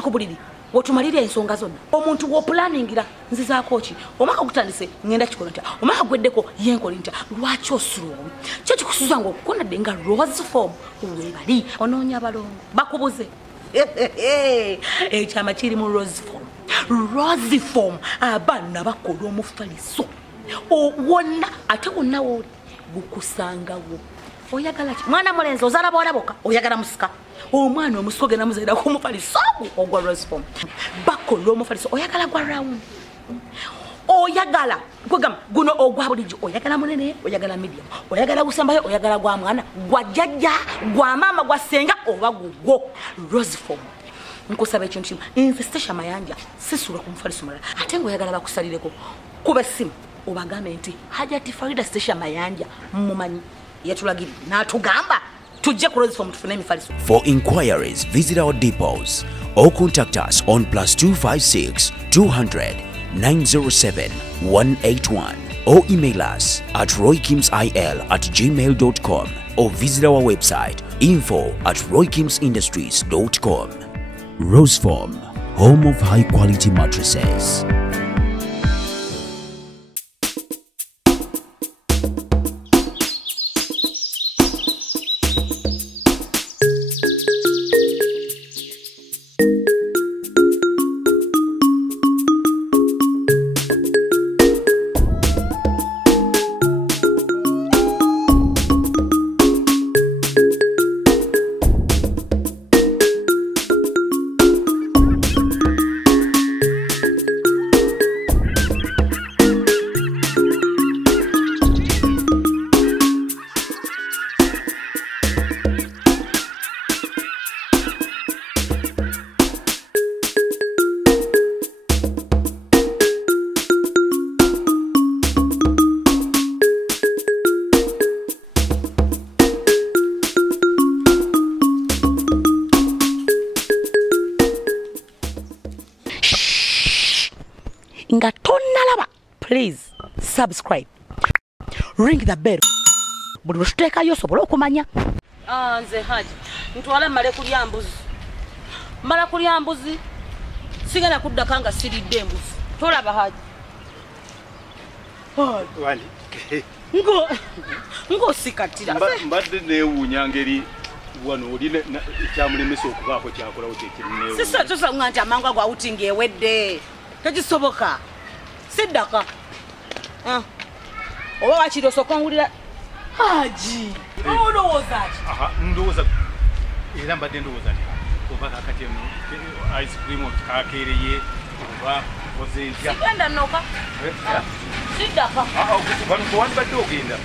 kati ku buliri wotumalira ensonga zonna omuntu w'opulaningira nzizaako ki omwaka gutandise ngenda kikola ntya omwaka gweddeko yenkola ntya lwaki osulowe kyo kikusuza ng'okukonadde nga rose form webali onoonya abalongo bakubuze ekyama kiri mu rose form abaana bakola omufaliso wonna ate wonna wooli gukusangawo oyagala ki mwana mulenzi ozaala bwolaboka oyagala musika omwana omusika ogenda muzairako omufaliso ogwa rose form bakola omufaliso oyagala gwa round oyagala kwegamba guno ogwa bulijjo oyagala munene oyagala medium oyagala gusembayo oyagala gwa mwana gwa jjajja gwa maama gwa senga oba gugwo rose form nkusaba ekintu kimu nze Stecia Mayanja sisula ku mufaliso mulala ate ng'oyagala bakusalireko kuba essimu obagambe nti Hajjati Farida Stecia Mayanja mumanyi yatulagiri n'atugamba tujje ku rose form tufune emifaliso. For inquiries, visit our depots or contact us on +256 200 907 181 or email us at roykimsil@gmail.com or visit our website info@roykimsindustries.com. Rose Form, home of high quality mattresses. Nga tonnalaba please subscribe ring the bell buli lwetuteekayo osobola okumanya. Nze Haji ntwala mala kulya mbuzi sigana kuddaka nga siridde embuzi tolaba Haji wali ng'osikatira mbadde neewuunya ngeri wano oli ekyamulemesa okubaako kyakolawo kyekirineewu sisatusa nga nti amangu ago awutinga ewedde tekisoboka siddaka oba wakiri osooka ongulira Haji olowooza ki ndowooza era mbadde ndowooza nti oba kakati ice cream kakeereye oba oze ntya sigenda noka siddaka wano tewandibadde ogenda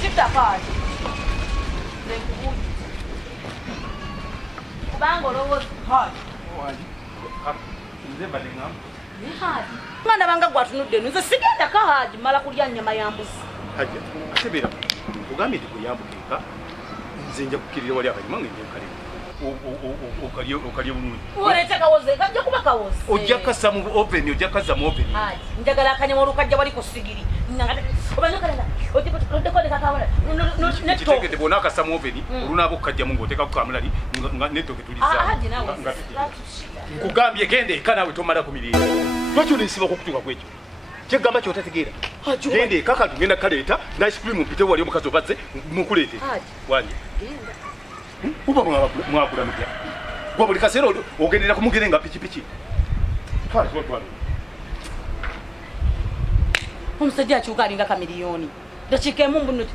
siddaka Haji kubanga olowooza Haji nze mbadde ngamba Haji mwana banga gwatunudde nze sigenda ka Haji mala kulya nnyama ya mbuzi. Haji atebera ogambye nti kuyambuka eka nze nja kukkirira wali akanyuma ngende nkalye okalye bulungi oleete kawoze kajja kuba kawoze ojja kassa mu oven ojja kassa mu oven Haji njagala akanyama olukajja wali ku sigiri obanyakalenda odekodeka kawala kitegedde bwona akassa mu oven olunaaba okukajjamu ng'oteekaku kamulali nga nettoke tulizaamu nkugambye genda eka naawe tomala ku mirimu lwaki oneesibaku okutuuka kwekyo kyegamba kyotategeera genda eka kantu ngenda kaleeta nice cream mpite wali omukazi obazze mukuleete wanje uba mwagula mutya gwa buli kaseera ogendera kumugere nga pikipiki twala omusajja akyuka alinga kamiliyoni dakiika emu mbuno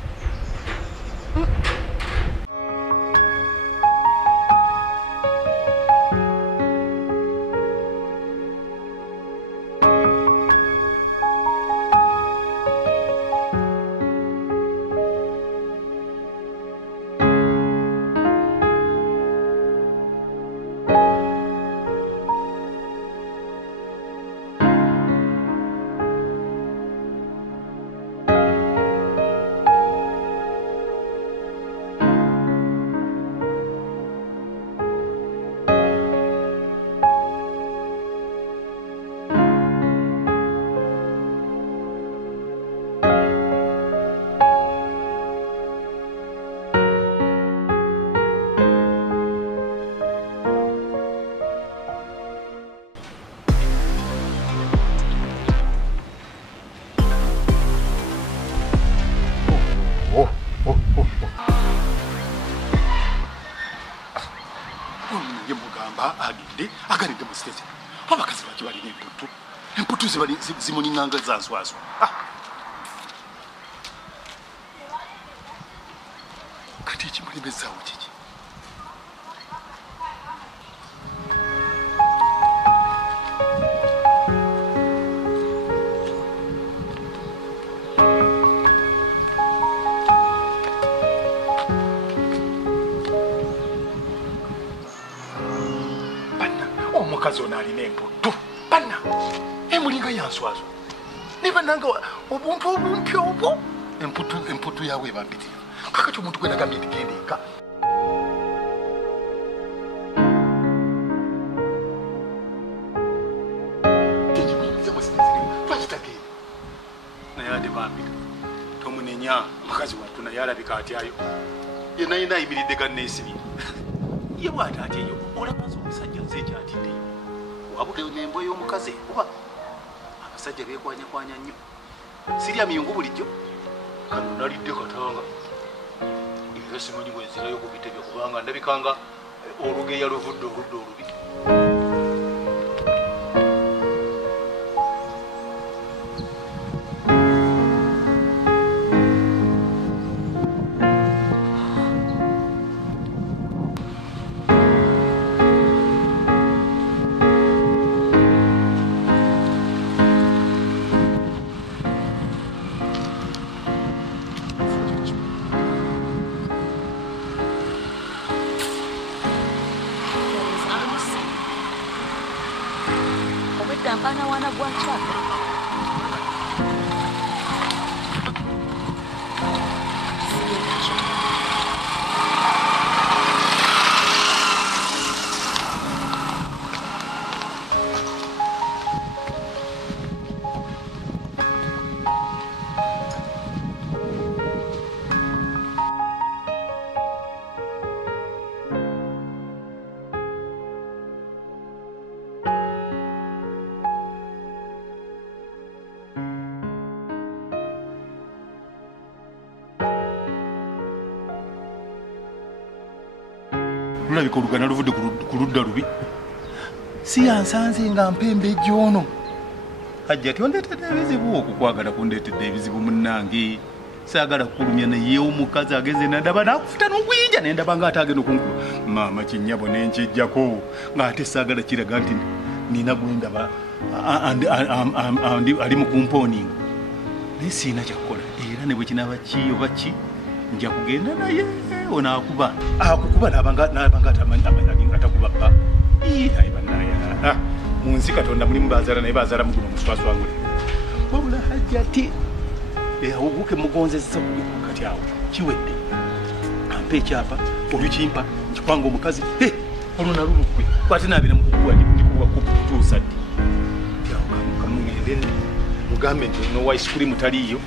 Ye mugamba agende agalidde mu Stecia. Abakazi baki bali n'emputu. Emputu zimuninganga za nswaswa. Kati ekimulemesaawo kiki? Omukazi ono alina emputu banna emulinga yanswazo ne bannanga obuntu obumpi obwo emputu yawe ebampitira kakati omuntu gwe nagambye nti genda eka twakitagenda naye ate bampita tomunenya mukazi wattu naye alabika atyayo yenna yena ayimiridde ganneesibye ye bw'ate atyeyo olamaze omusajja nze ekyatidde wabula n'embwa y'omukazi kuba abasajja beekwanyakwanya nnyo sirya miyungu bulijjo kano nalidde katanga era simanyi bwe nzirayo ku bitebyo kubanga ndabikanga olugeya luvudde oludda olubi Dampana wana gwa chapa. Mulabika olugana luvudde ku ludda lubi si yansanze nga mpembe ejjoono Hajjati ondeetedde ebizibu okukwagala kundeetedde ebizibu munnange saagala kukulumya naye omukazi ageze nandaba n'akufuta n'okuyinja nendaba ng'ate agenda okunkula maama kinnyabo nenkijjako ng'ate saagala kiraga nti nina gwendaba ali mu kumpooninga naye siina kyakukola era ne bwe kinaaba ki oba ki nja kugenda naye onaakuba akukuba n'abanga atakuba bba ayi bannaya mu nsi Katonda mulimu bazaala naye bazaala muguno muswaswangule wabula Hajjati awuguke mugonzezza kati awo kiwedde ampa ekyapa olukimpa nkikwanga omukazi olwo nalulukwe kwate naabira mukukutuusa ddi kamugende mugambe nti no ice cream taliiyo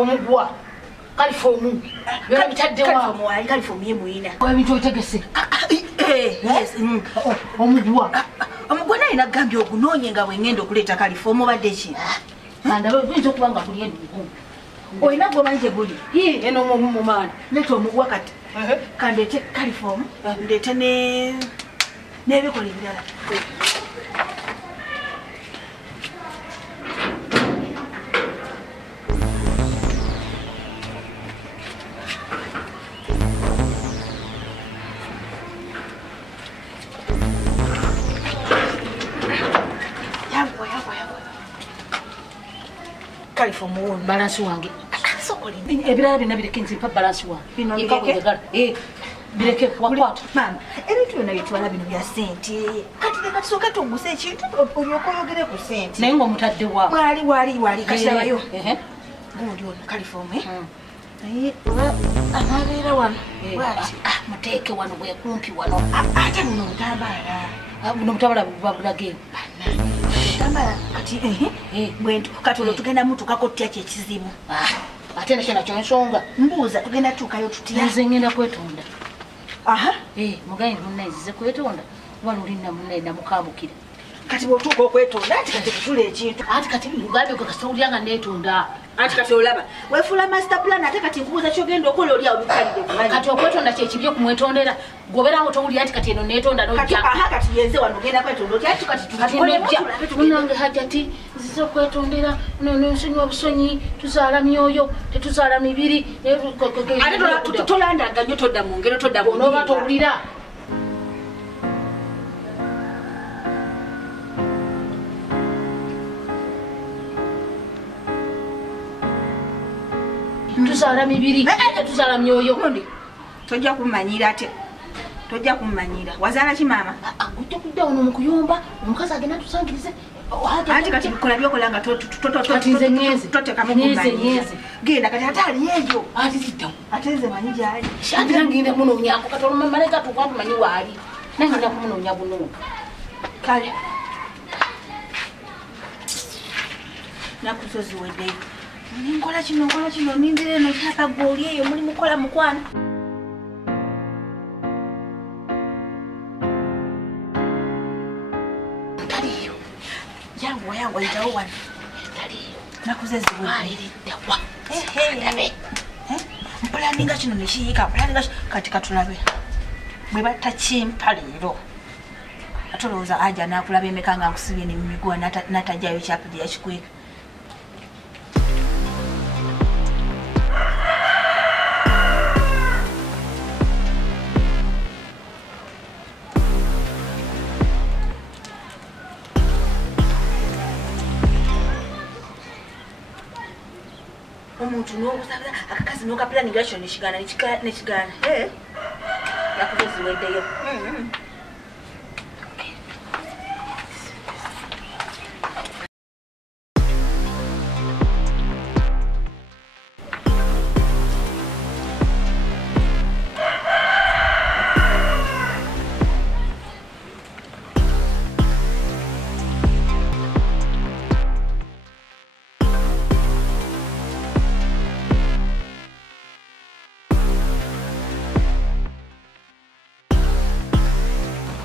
omugwa kalifomu byona bitaddewa kalifomu ye muina ebintu bitegese omugwa naye nagambye ogunoonye nga bwengenda okuleeta kalifomu obadde ki oyinza okuba nga kuli endugu olina gwomanyi gye guli eno mumaani leeta omugwa kati kandeete kalifomu ndeete n'ebikola ebirala kalifa muwoni balance wange sokoli ebirala bina birekenzi pa balance wange bino bireke wakwata mama ebintu byonna bitwala bino bya sente kati leka tusooka tuguse ekintu olyoka oyogere ku sente naye ng'omutadde wa wali kasirabayo gundi ono kalifomu naye anabeera wano bwati muteeke wano bwekumpi wano ate muno mutambala buno mutabala babulage tambala kati bwentu kati olwo tugenda mutukako tutya kyekizibu ate nakyo nakyo ensonga mbuuza tugenda tuukayo tutya nze ngenda kwetonda aha mugaye munaizize kwetonda kuba lulinna munnaye namukambukira kati bw'otuuka okwetonda ati kati tutula ekintu ati kati mugambe kwe kasawulira nga neetonda ati kati olaba wefuula master plan ate kati nkubuuza kyogenda okola oli awo bikalide kati okwetonda kyekibyo kumwetondera goberawo towulira ati kati eno neetonda kati yenze wano ogenda kwetonda otya ati kati munange Hajjati nzize okwetondera nensonyiwa busonyi tuzaala myoyo tetuzaala mibiri ate tolandaga nnyo todda mu ngero todda mu nooba towulira tuzaala mibiri tetuzaala myoyo tojja kumanyira ate tojja kumanyira wazaala ki maama ujja kudda wano mukuyomba omukazi agenda tusangirize ati kati bikola byokola nga totekamu nyeze genda kati ate ali ejo ati ziddamu ate nze manyi gyali ati nangenda kumunoonyako kati olumamaleka tukuba tumanyi waali nangenda kumunoonya buno kale nakusozi weddeyo ninkola kino ninzira eno kyapa gwoli eyo muli mukola mukwana taliyo yangu ayitawo wano taliyo nakuze zibuliriddewa mpulaninga kino nekiyiika kati katulabe bwe batta kimpa leero ate olowooza aja nakulaba emeka nga nkusibye ne mumiguwa natajjayo kyapa yakikweka omuntu n'okusaba akakazi n'okapulaninga kyo nekigaana nakuze ziweddeyo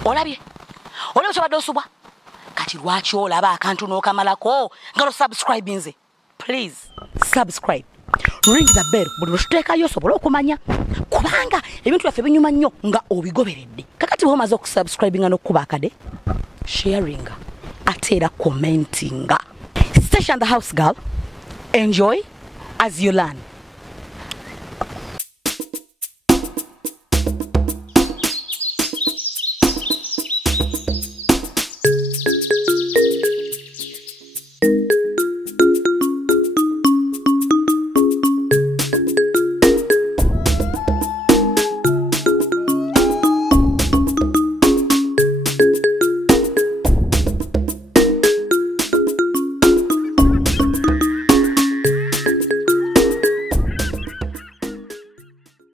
olabye kyobadde osubwa kati lwaki olaba akantu n'okamalako nga losubscribe nze please subscribe ring the bell buli lwetuteekayo osobole okumanya kubanga ebintu byaffe binyuma nnyo nga obigoberedde kakati bwomaze okusubscribe nga n'okkuba akade sharing ate era commenting Stecia the house girl enjoy as you learn